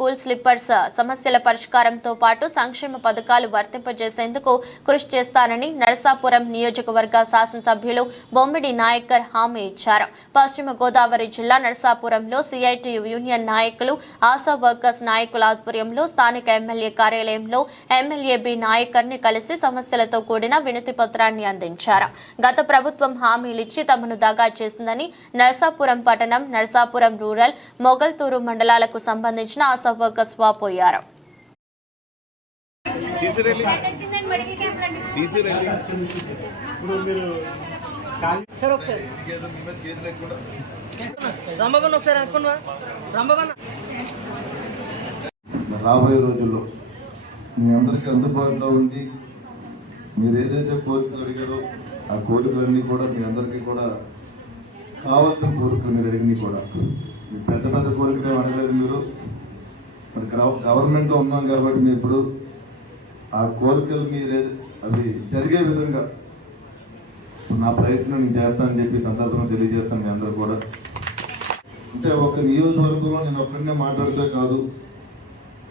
School slippers సమస్యల పరిష్కారంతో పాటు సంక్షేమ పథకాలు వర్తింపజేసేందుకు కృషి చేస్తానని నరసాపురం నియోజకవర్గ శాసనసభ్యులు బొమ్మిడి నాయకర్ హామీ ఇచ్చారు. పశ్చిమ గోదావరి జిల్లా నరసాపురంలో సిఐటియు యూనియన్ నాయకులు, ఆశా వర్కర్స్ నాయకుల ఆధ్వర్యంలో స్థానిక ఎమ్మెల్యే కార్యాలయంలో ఎమ్మెల్యే బి నాయకర్ ని కలిసి సమస్యలతో కూడిన వినతి పత్రాన్ని అందించారు. గత ప్రభుత్వం హామీలిచ్చి తమను దగా చేసిందని నరసాపురం పట్టణం, నరసాపురం రూరల్, మొగల్తూరు మండలాలకు సంబంధించిన ఆశా వర్కర్స్ వాపోయారు. రాబోయే రోజుల్లో మీ అందరికీ అందుబాటులో ఉండి మీరు ఏదైతే కోరికలు అడిగారో ఆ కోరికలన్నీ కూడా మీ అందరికీ కూడా కావాల్సిన కోరికలు మీరు అడిగింది కూడా పెద్ద పెద్ద కోరికలు అడగలేదు. మీరు మరి గవర్నమెంట్లో ఉన్నాం కాబట్టి మీరు ఇప్పుడు ఆ కోరికలు మీరు అవి జరిగే విధంగా నా ప్రయత్నం నేను చేస్తానని చెప్పి సందర్భంగా తెలియజేస్తాను. మీ అందరూ కూడా అంటే ఒక నియోజకవర్గంలో నేను ఒక్కడనే మాట్లాడితే కాదు,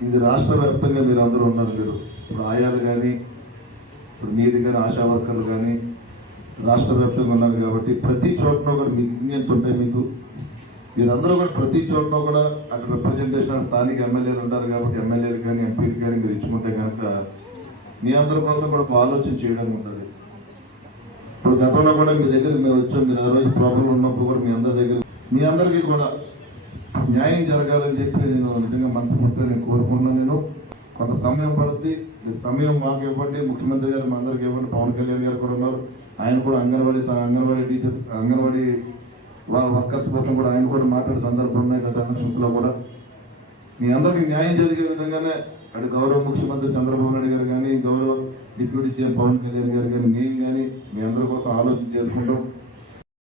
ఇది రాష్ట్ర వ్యాప్తంగా మీరు అందరూ ఉన్నారు. మీరు ఇప్పుడు ఆయాలు కానీ, ఇప్పుడు మీది కానీ, ఆశా వర్కర్లు కానీ రాష్ట్ర వ్యాప్తంగా ఉన్నారు కాబట్టి ప్రతి చోటలో కూడా మీకు యూనియన్స్ ఉంటాయి. మీకు మీరందరూ కూడా ప్రతి చోటలో కూడా అక్కడ రిప్రజెంటేషన్ స్థానిక ఎమ్మెల్యేలు ఉంటారు కాబట్టి ఎమ్మెల్యేలు కానీ, ఎంపీలు కానీ మీరు ఇచ్చుకుంటే కనుక మీ అందరి కోసం కూడా ఆలోచన చేయడం ఉంటుంది. ఇప్పుడు గతంలో కూడా మీ దగ్గర మేము వచ్చాం, మీరు అదర్వైజ్ ప్రాబ్లం ఉన్నప్పుడు కూడా మీ అందరికీ కూడా న్యాయం జరగాలని చెప్పి నేను నిజంగా మనస్ఫూర్తిగా నేను కోరుకుంటున్నాను. నేను కొంత సమయం పడుతుంది, సమయం మాకు ఇవ్వండి, ముఖ్యమంత్రి గారు మా అందరికి ఇవ్వండి, పవన్ కళ్యాణ్ గారు కూడా ఉన్నారు, ఆయన కూడా అంగన్వాడీ టీచర్స్, అంగన్వాడీ వాళ్ళ వర్కర్స్ కోసం కూడా ఆయన కూడా మాట్లాడే సందర్భం ఉన్నాయి. గత ఎలక్షన్స్లో కూడా మీ అందరికీ న్యాయం జరిగే విధంగానే అటు గౌరవ ముఖ్యమంత్రి చంద్రబాబు నాయుడు గారు కానీ, గౌరవ డిప్యూటీ సీఎం పవన్ కళ్యాణ్ గారు కానీ, మేము కానీ మీ అందరి కోసం ఆలోచన చేసుకుంటాం.